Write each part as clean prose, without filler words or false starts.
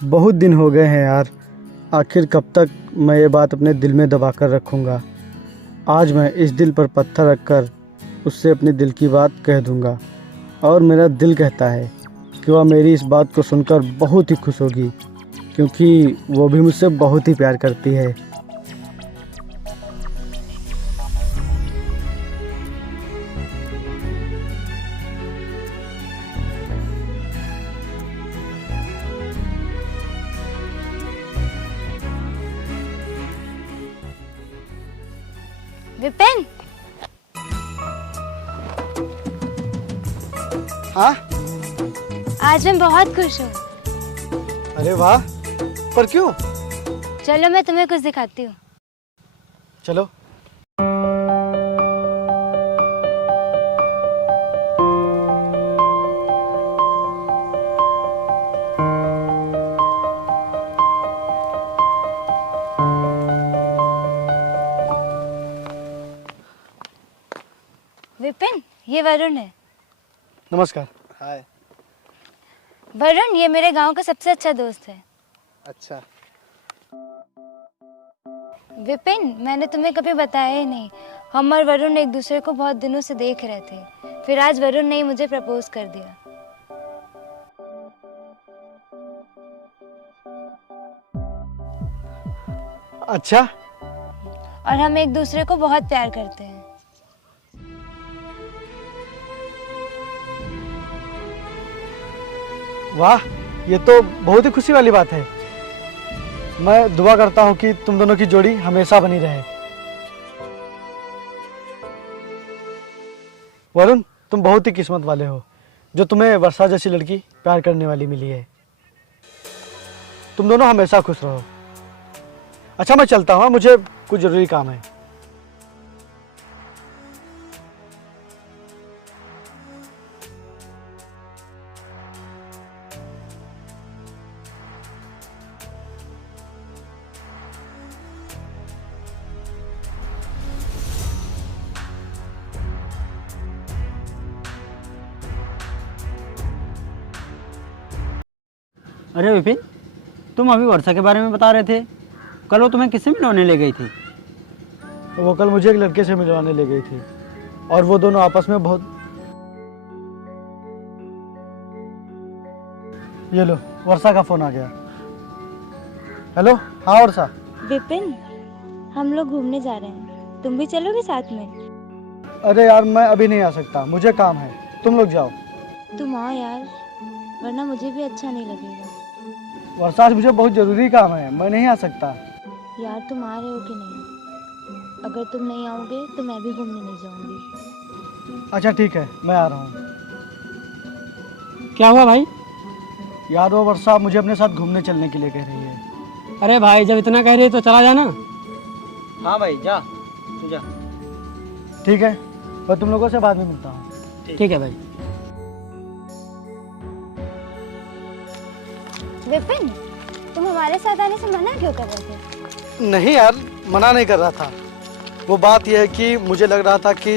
बहुत दिन हो गए हैं यार। आखिर कब तक मैं ये बात अपने दिल में दबा कर रखूँगा। आज मैं इस दिल पर पत्थर रखकर उससे अपने दिल की बात कह दूँगा। और मेरा दिल कहता है कि वह मेरी इस बात को सुनकर बहुत ही खुश होगी, क्योंकि वो भी मुझसे बहुत ही प्यार करती है। विपिन, हाँ? आज मैं बहुत खुश हूँ। अरे वाह, पर क्यों? चलो मैं तुम्हें कुछ दिखाती हूँ। चलो। विपिन, ये वरुण है। नमस्कार। हाय। वरुण, ये मेरे गांव का सबसे अच्छा दोस्त है। अच्छा। विपिन, मैंने तुम्हें कभी बताया ही नहीं। हम और वरुण एक दूसरे को बहुत दिनों से देख रहे थे। फिर आज वरुण ने ही मुझे प्रपोज कर दिया। अच्छा। और हम एक दूसरे को बहुत प्यार करते हैं। वाह, ये तो बहुत ही खुशी वाली बात है। मैं दुआ करता हूँ कि तुम दोनों की जोड़ी हमेशा बनी रहे। वरुण, तुम बहुत ही किस्मत वाले हो जो तुम्हें वर्षा जैसी लड़की प्यार करने वाली मिली है। तुम दोनों हमेशा खुश रहो। अच्छा, मैं चलता हूँ, मुझे कुछ जरूरी काम है। अरे विपिन, तुम अभी वर्षा के बारे में बता रहे थे। कल वो तुम्हें किससे मिलवाने ले गई थी? वो कल मुझे एक लड़के से मिलवाने ले गई थी और वो दोनों आपस में बहुत। ये लो, वर्षा का फोन आ गया। हेलो। हाँ वर्षा। विपिन, हम लोग घूमने जा रहे हैं। तुम भी चलोगे साथ में? अरे यार, मैं अभी नहीं आ सकता, मुझे काम है। तुम लोग जाओ। तुम आओ यार, वरना मुझे भी अच्छा नहीं लगेगा। वर्षा, आज मुझे बहुत जरूरी काम है, मैं नहीं आ सकता। यार, तुम आ रहे हो कि नहीं? अगर तुम नहीं आओगे तो मैं भी घूमने नहीं जाऊंगी। अच्छा ठीक है, मैं आ रहा हूँ। क्या हुआ भाई? यार, वो वर्षा मुझे अपने साथ घूमने चलने के लिए कह रही है। अरे भाई, जब इतना कह रही है तो चला जाना। हाँ भाई, जा तू जा। ठीक है, मैं तुम लोगों से बाद में मिलता हूँ। ठीक है भाई। विपिन, तुम हमारे साथ आने से मना क्यों कर रहे थे? नहीं यार, मना नहीं कर रहा था। वो बात यह है कि मुझे लग रहा था कि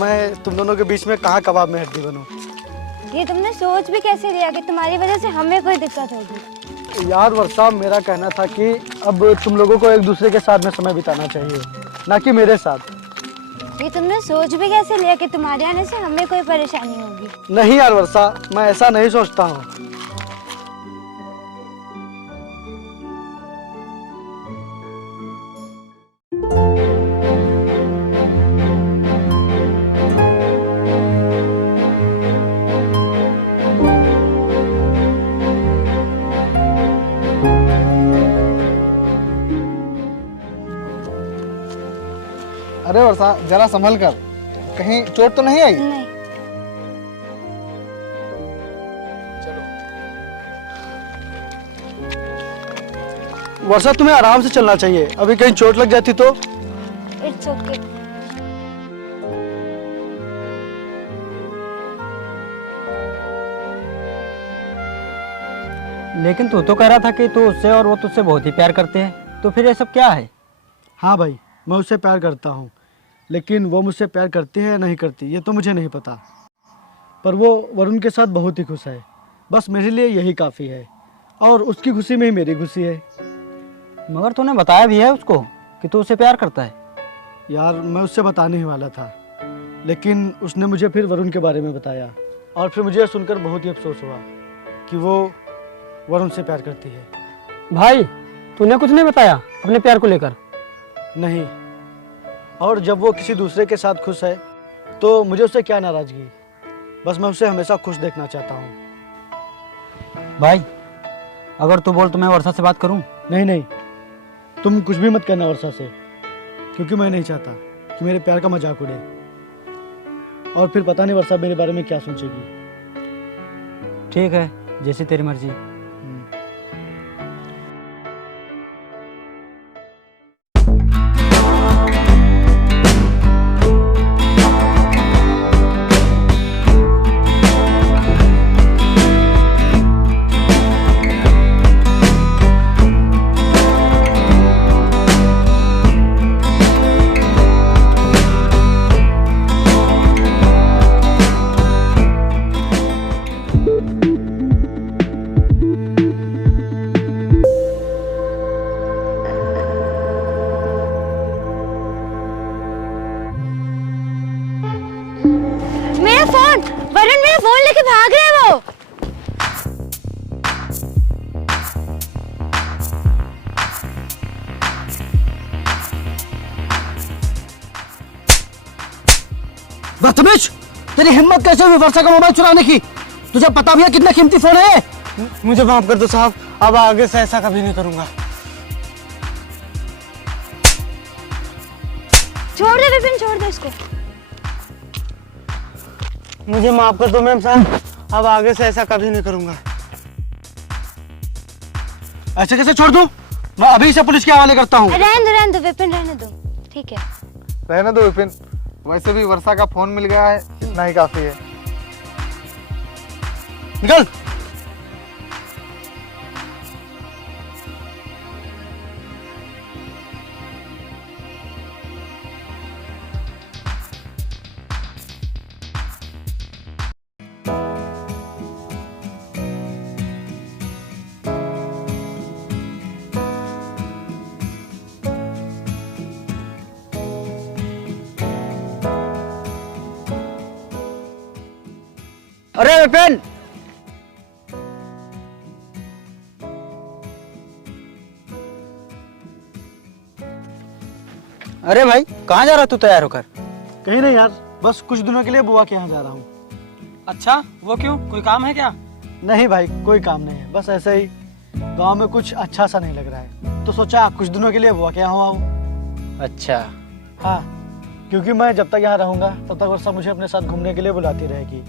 मैं तुम दोनों के बीच में कहाँ कबाब में हड्डी बनूं। ये तुमने सोच भी कैसे लिया कि तुम्हारी वजह से हमें कोई दिक्कत होगी? यार वर्षा, मेरा कहना था कि अब तुम लोगों को एक दूसरे के साथ में समय बिताना चाहिए, ना कि मेरे साथ। ये तुमने सोच भी कैसे लिया कि तुम्हारे आने से हमें कोई परेशानी होगी? नहीं यार वर्षा, मैं ऐसा नहीं सोचता हूँ। अरे वर्षा, जरा संभल कर, कहीं चोट तो नहीं आई? नहीं। वर्षा, तुम्हें आराम से चलना चाहिए, अभी कहीं चोट लग जाती तो। It's okay. लेकिन तू तो कह रहा था कि तू उससे और वो तुझसे बहुत ही प्यार करते हैं, तो फिर ये सब क्या है? हाँ भाई, मैं उससे प्यार करता हूँ, लेकिन वो मुझसे प्यार करती है या नहीं करती ये तो मुझे नहीं पता। पर वो वरुण के साथ बहुत ही खुश है, बस मेरे लिए यही काफ़ी है। और उसकी खुशी में ही मेरी खुशी है। मगर तूने बताया भी है उसको कि तू उसे प्यार करता है। यार मैं उससे बताने ही वाला था, लेकिन उसने मुझे फिर वरुण के बारे में बताया और फिर मुझे सुनकर बहुत ही अफसोस हुआ कि वो वरुण से प्यार करती है। भाई तूने कुछ नहीं बताया अपने प्यार को लेकर? नहीं, और जब वो किसी दूसरे के साथ खुश है तो मुझे उससे क्या नाराजगी। बस मैं उसे हमेशा खुश देखना चाहता हूँ। भाई अगर तू बोल तो मैं वर्षा से बात करूं। नहीं नहीं, तुम कुछ भी मत करना वर्षा से, क्योंकि मैं नहीं चाहता कि मेरे प्यार का मजाक उड़े और फिर पता नहीं वर्षा मेरे बारे में क्या सोचेगी। ठीक है, जैसी तेरी मर्जी। मेरा फोन! वरुण मेरा फोन लेके भाग रहा है वो। बदतमीज, तेरी हिम्मत कैसे हुई वर्षा का मोबाइल चुराने की? तुझे पता भी है कितना कीमती फोन है? मुझे माफ कर दो साहब, अब आगे से ऐसा कभी नहीं करूंगा। छोड़ दे विपिन, छोड़ दे इसको। मुझे माफ कर दो मैम साहब, अब आगे से ऐसा कभी नहीं करूंगा। ऐसे कैसे छोड़ दूं? मैं अभी से पुलिस के हवाले करता हूँ। रहने दो विपिन, रहने दो। ठीक है। रहने दो विपिन, वैसे भी वर्षा का फोन मिल गया है, इतना ही काफी है। निकल। अरे विपिन, अरे भाई कहाँ जा रहा तू तैयार होकर? कहीं नहीं यार, बस कुछ दिनों के लिए बुआ के यहाँ जा रहा हूँ। अच्छा, वो क्यों? कोई काम है क्या? नहीं भाई, कोई काम नहीं है, बस ऐसे ही गांव में कुछ अच्छा सा नहीं लग रहा है, तो सोचा कुछ दिनों के लिए बुआ के यहाँ आऊँ। अच्छा। हाँ, क्योंकि मैं जब तक यहाँ रहूँगा तब तक वर्षा मुझे अपने साथ घूमने के लिए बुलाती रहेगी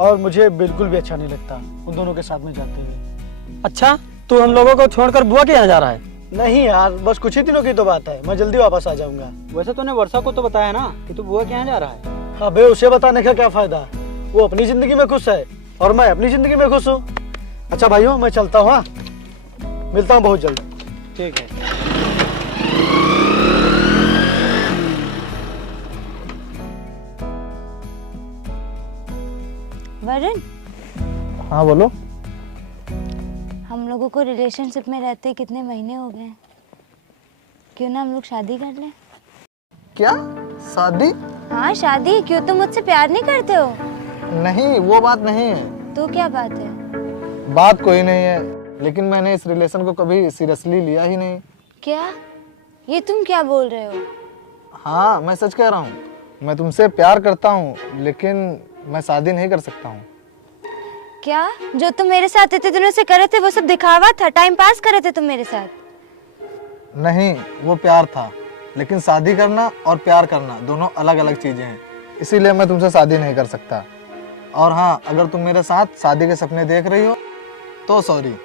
और मुझे बिल्कुल भी अच्छा नहीं लगता उन दोनों के साथ में जाते हुए। अच्छा, तू हम लोगों को छोड़कर बुआ के यहाँ जा रहा है? नहीं यार, बस कुछ ही दिनों की तो बात है, मैं जल्दी वापस आ जाऊंगा। वैसे तूने वर्षा को तो बताया ना कि तू बुआ के यहाँ जा रहा है। अबे उसे बताने का क्या फायदा, वो अपनी जिंदगी में खुश है और मैं अपनी जिंदगी में खुश हूँ। अच्छा भाइयों, मैं चलता हूँ, हाँ? मिलता हूँ बहुत जल्द। ठीक है। वरुण, हाँ बोलो। हम लोगों को रिलेशनशिप में रहते कितने महीने हो गए हैं, क्यों ना हम लोग शादी कर लें? क्या शादी? हाँ शादी, क्यों तुम मुझसे प्यार नहीं करते हो? नहीं, वो बात नहीं है। तो क्या बात है? बात कोई नहीं है, लेकिन मैंने इस रिलेशन को कभी सीरियसली लिया ही नहीं। क्या? ये तुम क्या बोल रहे हो? हाँ, मैं सच कह रहा हूँ। मैं तुमसे प्यार करता हूँ, लेकिन मैं शादी नहीं कर सकता हूँ। क्या जो तुम मेरे साथ इतने दिनों से कर रहे थे वो सब दिखावा था, टाइम पास कर रहे थे तुम मेरे साथ? नहीं, वो प्यार था, लेकिन शादी करना और प्यार करना दोनों अलग अलग चीजें हैं, इसीलिए मैं तुमसे शादी नहीं कर सकता। और हाँ, अगर तुम मेरे साथ शादी के सपने देख रही हो तो सॉरी।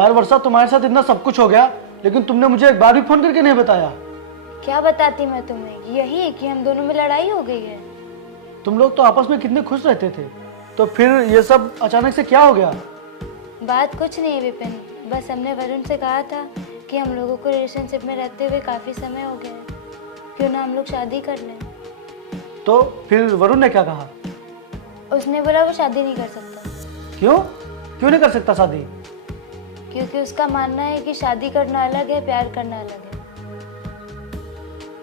यार वर्षा, तुम्हारे साथ इतना सब कुछ हो गया, लेकिन तुमने मुझे एक बार भी फोन करके नहीं बताया। क्या बताती मैं तुम्हें, यही कि हम दोनों में लड़ाई हो गई है। तुम लोग तो आपस में कितने खुश रहते थे, तो फिर ये सब अचानक से क्या हो गया? बात कुछ नहीं है विपिन, बस हमने वरुण से कहा था कि हम लोगों को रिलेशनशिप में रहते हुए काफ़ी समय हो गया है, क्यों ना हम लोग शादी कर लें। तो फिर वरुण ने क्या कहा? उसने बोला वो शादी नहीं कर सकता। क्यों क्यों नहीं कर सकता शादी? क्योंकि उसका मानना है कि शादी करना अलग है, प्यार करना अलग है।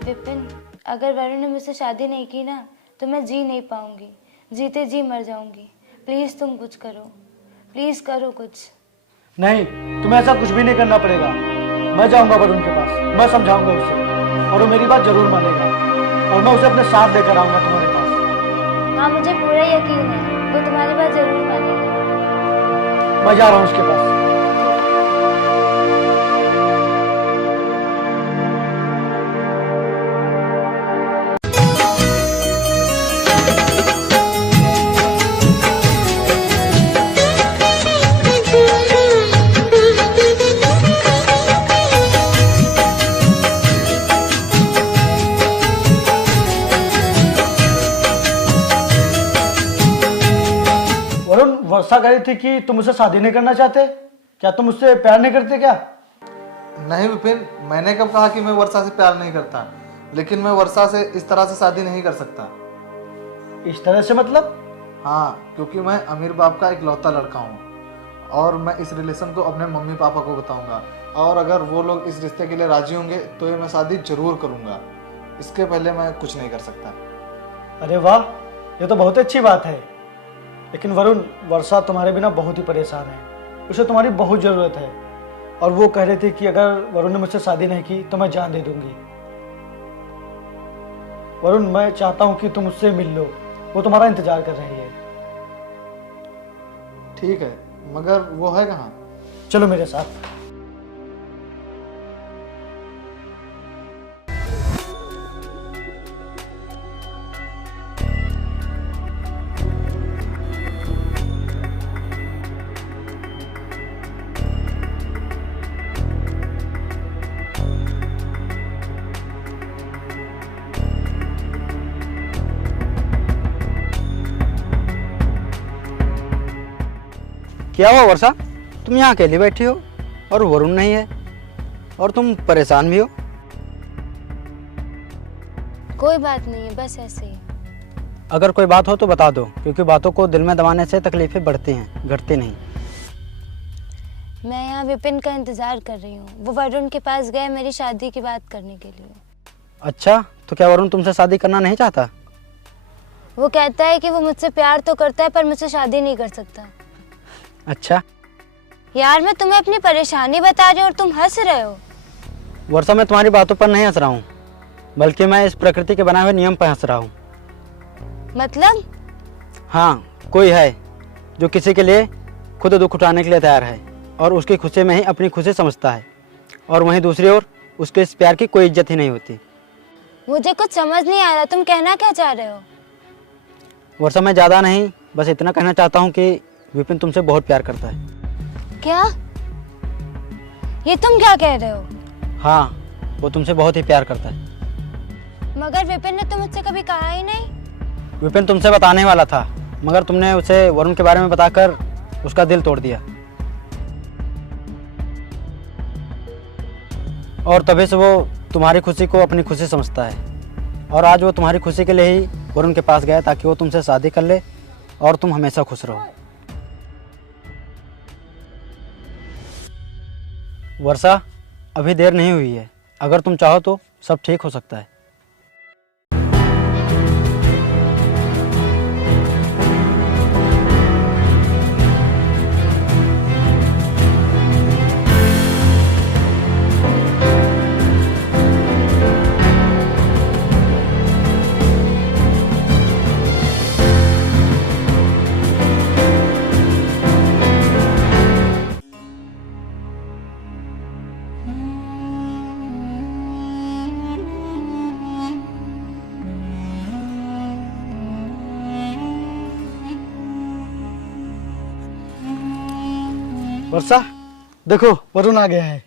विपिन, अगर वरुण ने मुझसे शादी नहीं की ना तो मैं जी नहीं पाऊंगी, जीते जी मर जाऊंगी। प्लीज़ तुम कुछ करो, प्लीज़ करो कुछ। नहीं, तुम्हें ऐसा कुछ भी नहीं करना पड़ेगा। मैं जाऊंगा वरुण के पास, मैं समझाऊंगा उसे और वो मेरी बात जरूर मानेगा और मैं उसे अपने साथ लेकर आऊंगा तुम्हारे पास। हाँ, मुझे पूरा यकीन है वो तुम्हारी बात जरूर मानेगा। मैं जा रहा हूँ उसके पास। वरुण, वर्षा कह रही थी कि तुम मुझसे शादी नहीं करना चाहते। क्या तुम मुझसे प्यार नहीं करते क्या? नहीं विपिन, मैंने कब कहा कि मैं वर्षा से प्यार नहीं करता, लेकिन मैं वर्षा से इस तरह से शादी नहीं कर सकता। इस तरह से मतलब? हाँ, क्योंकि मैं अमीर बाप का इकलौता लड़का हूँ और मैं इस रिलेशन को अपने मम्मी पापा को बताऊंगा, और अगर वो लोग इस रिश्ते के लिए राजी होंगे तो ये मैं शादी जरूर करूंगा। इसके पहले मैं कुछ नहीं कर सकता। अरे वाह, ये तो बहुत अच्छी बात है। लेकिन वरुण, वर्षा तुम्हारे बिना बहुत ही परेशान है, उसे तुम्हारी बहुत ज़रूरत है और वो कह रहे थे कि अगर वरुण ने मुझसे शादी नहीं की तो मैं जान दे दूंगी। वरुण, मैं चाहता हूँ कि तुम उससे मिल लो, वो तुम्हारा इंतजार कर रही है। ठीक है, मगर वो है कहाँ? चलो मेरे साथ। क्या हुआ वर्षा, तुम यहाँ अकेली बैठी हो और वरुण नहीं है और तुम परेशान भी हो? कोई बात नहीं है, बस ऐसे ही। अगर कोई बात हो तो बता दो, क्योंकि बातों को दिल में दबाने से तकलीफें बढ़ती हैं, घटती नहीं। मैं यहाँ विपिन का इंतजार कर रही हूँ। वो वरुण के पास गए मेरी शादी की बात करने के लिए। अच्छा, तो क्या वरुण तुमसे शादी करना नहीं चाहता? वो कहता है कि वो मुझसे प्यार तो करता है पर मुझसे शादी नहीं कर सकता। अच्छा यार, मैं तुम्हें अपनी परेशानी बता रही हूँ और तुम हंस रहे हो। वर्षा, मैं तुम्हारी बातों पर नहीं हंस रहा हूँ, बल्कि मैं इस प्रकृति के बनाए हुए नियम पर हंस रहा हूँ। मतलब? हाँ, कोई है जो किसी के लिए खुद दुख उठाने के लिए तैयार है और उसकी खुशी में ही अपनी खुशी समझता है, और वहीं दूसरी ओर उसके इस प्यार की कोई इज्जत ही नहीं होती। मुझे कुछ समझ नहीं आ रहा, तुम कहना क्या चाह रहे हो? वर्षा, मैं ज़्यादा नहीं, बस इतना कहना चाहता हूँ कि विपिन तुमसे बहुत प्यार करता है। क्या? ये तुम क्या कह रहे हो? हाँ, वो तुमसे बहुत ही प्यार करता है। मगर विपिन ने तो मुझसे कभी कहा ही नहीं। विपिन तुमसे बताने वाला था, मगर तुमने उसे वरुण के बारे में बताकर उसका दिल तोड़ दिया, और तभी से वो तुम्हारी खुशी को अपनी खुशी समझता है, और आज वो तुम्हारी खुशी के लिए ही वरुण के पास गया ताकि वो तुमसे शादी कर ले और तुम हमेशा खुश रहो। वर्षा, अभी देर नहीं हुई है, अगर तुम चाहो तो सब ठीक हो सकता है। वर्षा, देखो वरुण आ गया है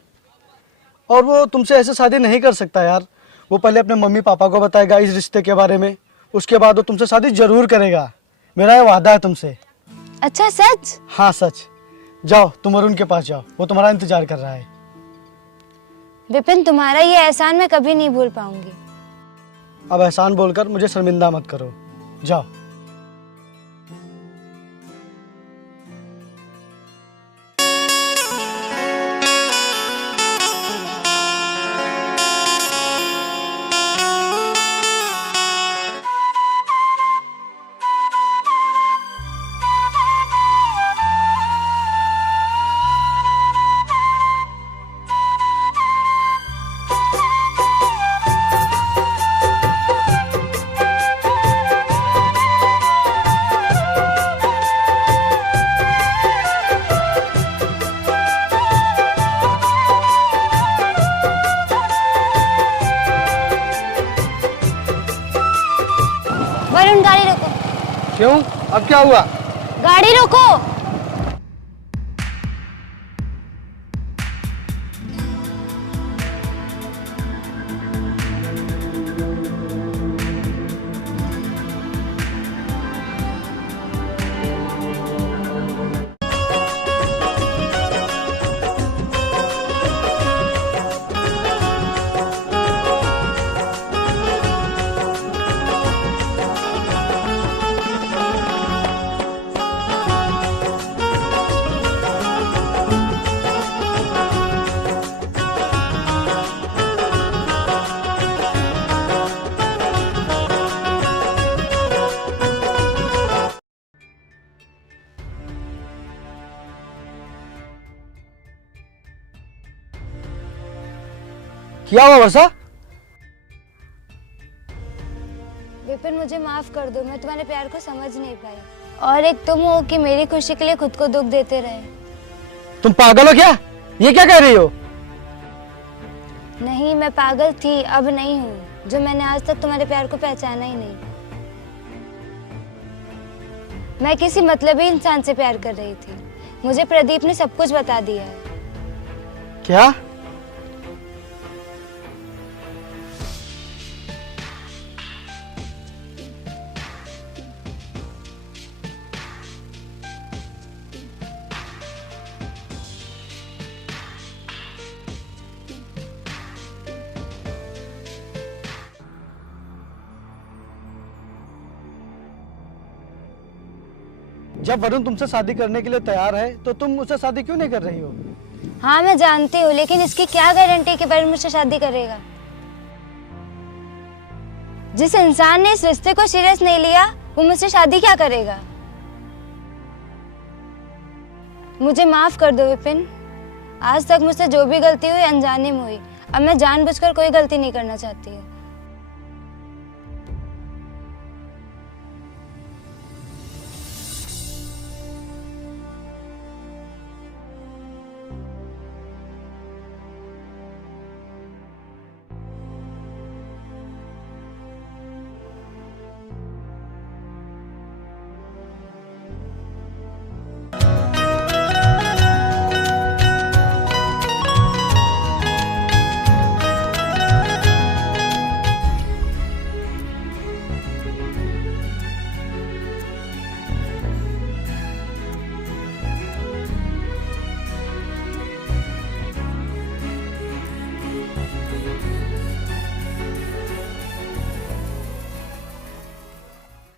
और वो तुमसे ऐसे शादी नहीं कर सकता यार। वो पहले अपने मम्मी पापा को बताएगा इस रिश्ते के बारे में, उसके बाद वो तुमसे शादी जरूर करेगा। मेरा ये वादा है तुमसे। अच्छा सच? हाँ सच। जाओ तुम वरुण के पास जाओ, वो तुम्हारा इंतजार कर रहा है। विपिन, तुम्हारा ये एहसान मैं कभी नहीं भूल पाऊंगी। अब एहसान बोलकर मुझे शर्मिंदा मत करो, जाओ। वरुण, गाड़ी रोको। क्यों? अब क्या हुआ? गाड़ी रोको। क्या हुआ वर्षा? विपिन, मुझे माफ कर दो, मैं तुम्हारे प्यार को समझ नहीं पाई। और एक तुम हो कि मेरी खुशी के लिए खुद को दुख देते रहे। तुम पागल हो क्या? ये क्या कह रही हो? नहीं, मैं पागल थी, अब नहीं हूँ। जो मैंने आज तक तुम्हारे प्यार को पहचाना ही नहीं। मैं किसी मतलबी इंसान से प्यार कर रही थी। मुझे प्रदीप ने सब कुछ बता दिया है। क्या? जब वरुण तुमसे शादी करने के लिए तैयार है तो तुम उससे शादी क्यों नहीं कर रही हो? हाँ, मैं जानती हूँ, लेकिन इसकी क्या गारंटी कि वरुण मुझसे शादी करेगा? जिस इंसान ने इस रिश्ते को सीरियस नहीं लिया, वो मुझसे शादी क्या करेगा? मुझे माफ कर दो विपिन। आज तक मुझसे जो भी गलती हुई अनजाने में हुई। अब मैं जानबूझकर कोई गलती नहीं करना चाहती हूँ।